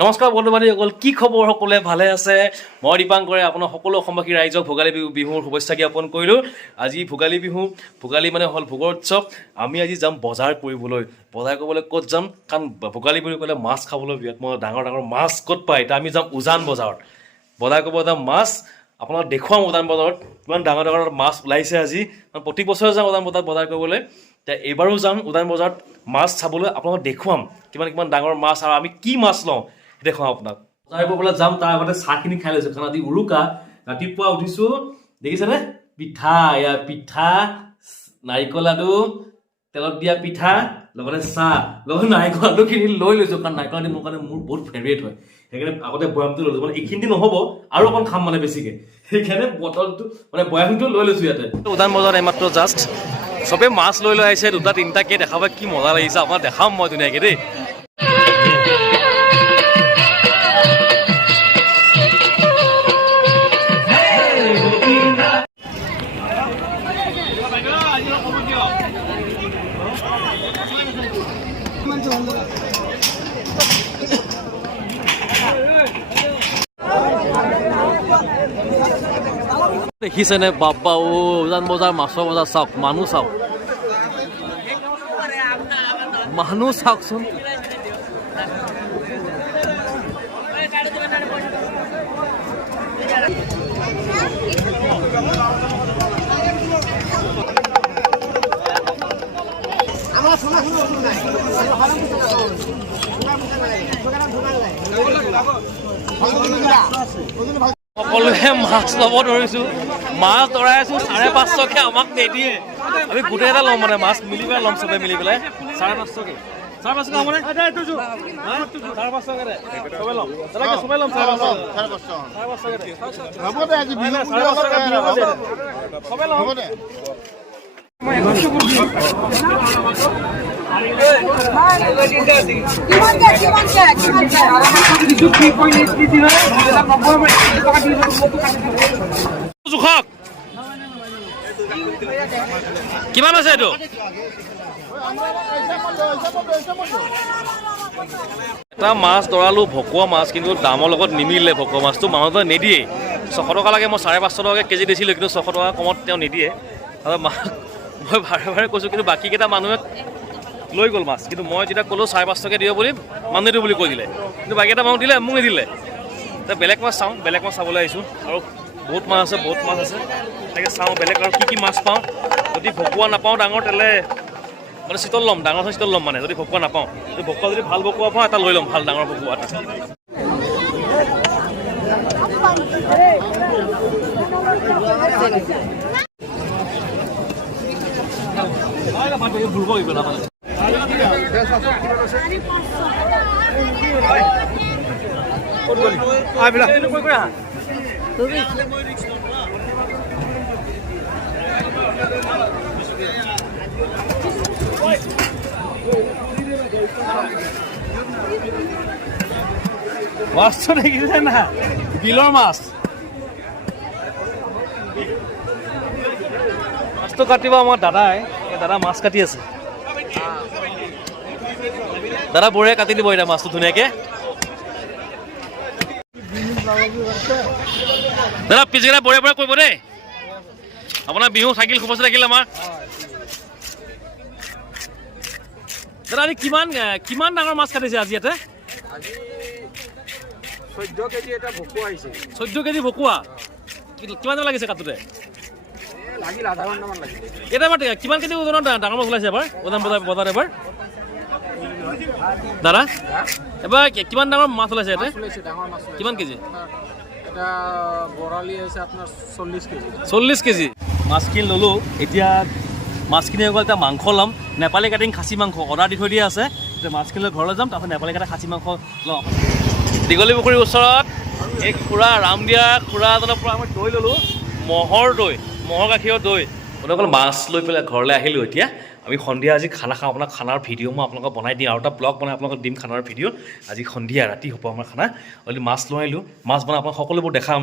নমস্কাৰ বন্ধু বান্ধৱীসকল, কি খবৰ? সকলোৱে ভালে আছে? মই দীপাংকৰে আপোনাৰ সকলো অসমবাসী ৰাইজক ভোগালী বিহুৰ শুভেচ্ছা জ্ঞাপন কৰিলোঁ। আজি ভোগালী বিহু, ভোগালী মানে হ'ল ভোগৰ উৎসৱ। আমি আজি যাম বজাৰ কৰিবলৈ। বজাৰ কৰিবলৈ ক'ত যাম? কাৰণ ভোগালী বুলি ক'লে মাছ খাবলৈ বিৰাট মই ডাঙৰ ডাঙৰ মাছ ক'ত পায়, এতিয়া আমি যাম উজান বজাৰত। বজাৰ কৰিব যাম মাছ, আপোনাক দেখুৱাম উজান বজাৰত কিমান ডাঙৰ ডাঙৰ মাছ ওলাইছে আজি। প্ৰতি বছৰে যাম উজান বজাৰত বজাৰ কৰিবলৈ। এতিয়া এইবাৰো যাম উজান বজাৰত মাছ চাবলৈ, আপোনালোকক দেখুৱাম কিমান কিমান ডাঙৰ মাছ আৰু আমি কি মাছ লওঁ দেখুৱাম আপোনাক। বজাৰ কৰিবলৈ যাম তাৰ আগতে চাহখিনি খাই লৈছোঁ, কাৰণ আজি উৰুকা। ৰাতিপুৱা উঠিছোঁ, দেখিছেনে? পিঠা, এয়া পিঠা, নাৰিকল লাডু, তেলত দিয়া পিঠা, লগতে চাহ, লগতে নাৰিকল লাডুখিনি লৈ লৈছোঁ, কাৰণ নাৰিকল লাডু মোৰ বহুত ফেভৰেট হয়। সেইকাৰণে আগতে বৈয়ামটো লৈ লৈছোঁ, মানে এইখিনি নহ'ব আৰু অকণ খাম মানে বেছিকৈ, সেইকাৰণে বটলটো মানে বৈয়ামটো লৈ লৈছোঁ ইয়াতে। উজান বজাৰত এইমাত্ৰ জাষ্ট চবেই মাছ লৈ আহিছে, দুটা তিনিটাকৈ দেখাব, কি মজা লাগিছে আপোনাক দেখাম মই ধুনীয়াকৈ দেই। দেখিছেনে বাবা? উজান বজাৰ মাছৰ বজাৰ চাওক, মানুহ চাওক, মানুহ চাওকচোন। সকলোৱে মাছ ল'ব ধৰিছোঁ, মাছ ধৰাই আছোঁ। 550কৈ আমাক নিদিয়ে, আমি গোটেই এটা ল'ম, মানে মাছ মিলি পেলাই ল'ম, চবে মিলি পেলাই 550কৈ। 550কৈ হ'বনে? 550কৈ দে, চবে ল'ম, চবে ল'ম 550কৈ জোখক কিমান আছে এইটো? এটা মাছ ধৰালোঁ, ভকুৱা মাছ, কিন্তু দামৰ লগত নিমিলে। ভকুৱা মাছটো মানুহটোৱে নিদিয়ে। 600 টকা লাগে, মই 550 টকাকৈ কেজি দিছিলোঁ, কিন্তু 600 টকা কমত তেওঁ নিদিয়ে। আৰু মই বাৰে বাৰে কৈছোঁ, কিন্তু বাকীকেইটা মানুহে লৈ গ'ল মাছ, কিন্তু মই যেতিয়া ক'লোঁ 550কৈ দিব বুলি, মানুহ নিদিওঁ বুলি কৈ দিলে। কিন্তু বাকীকেইটা মানুহ দিলে, মোক নিদিলে। এতিয়া বেলেগ মাছ চাওঁ, বেলেগ মাছ চাবলৈ আহিছোঁ। আৰু বহুত মাছ আছে, বহুত মাছ আছে, তাকে চাওঁ বেলেগ আৰু কি মাছ পাওঁ। যদি ভকুৱা নাপাওঁ ডাঙৰ, তেলে মানে চিতল ল'ম, ডাঙৰ চিতল ল'ম। মানে যদি ভকুৱা নাপাওঁ, যদি ভকুৱা যদি ভাল ভকুৱা পাওঁ, এটা লৈ ল'ম, ভাল ডাঙৰ ভকুৱা এটা। মাছটো দেখিছে না? বিলৰ মাছ। মাছটো কাটিব আমাৰ দাদাই, দাদা মাছ কাটি আছে। দাদা বঢ়িয়া কাটি দিব এতিয়া মাছটো ধুনীয়াকৈ। দাদা পিছকেইটা বঢ়িয়া বঢ়িয়া কৰিব দেই। আপোনাৰ বিহু থাকিল, শুভেচ্ছা থাকিল আমাৰ। দাদা আজি কিমান ডাঙৰ মাছ কাটিছে আজি ইয়াতে? 14 কেজি এটা ভকুৱা আহিছে। 14 কেজি ভকুৱা? কিমান লাগিছে কাটোতে? লাগিল আধা ঘণ্টামান লাগিল। এটা এবাৰ কিমান কেজি ওজনৰ ডাঙৰ মাছ ওলাইছে এবাৰ উজান বজাৰ এবাৰ? দাদা এবাৰ কিমান ডাঙৰ মাছ ওলাইছে ইয়াতে? কিমান কেজি? এটা বৰালি আছে আপোনাৰ 40 কেজি। 40 কেজি মাছখিনি ল'লোঁ। এতিয়া মাছখিনি হৈ গ'ল, এতিয়া মাংস ল'ম। নেপালী কাটিং খাচী মাংস অৰ্ডাৰ দি থৈ দিয়া আছে। এতিয়া মাছখিনি লৈ ঘৰলৈ যাম, তাৰপিছত নেপালী কাটা খাচী মাংস ল'ম। দীঘলী পুখুৰীৰ ওচৰত এই খুৰা ৰামদিয়া খুৰা এজনৰ পৰা মই দৈ ল'লোঁ, ম'হৰ দৈ, ম'হৰ গাখীৰৰ দৈ। অকল মাছ লৈ পেলাই ঘৰলৈ আহিলোঁ। এতিয়া আমি সন্ধিয়া আজি খানা খাওঁ। আপোনাক খানাৰ ভিডিঅ' মই আপোনালোকক বনাই দিম, আৰু এটা ব্লগ বনাই আপোনালোকক দিম খানাৰ ভিডিঅ'। আজি সন্ধিয়া ৰাতি হ'ব আমাৰ খানা। অলৰেডি মাছ লৈ আহিলোঁ, মাছ বনাই আপোনাক সকলোবোৰ দেখাম।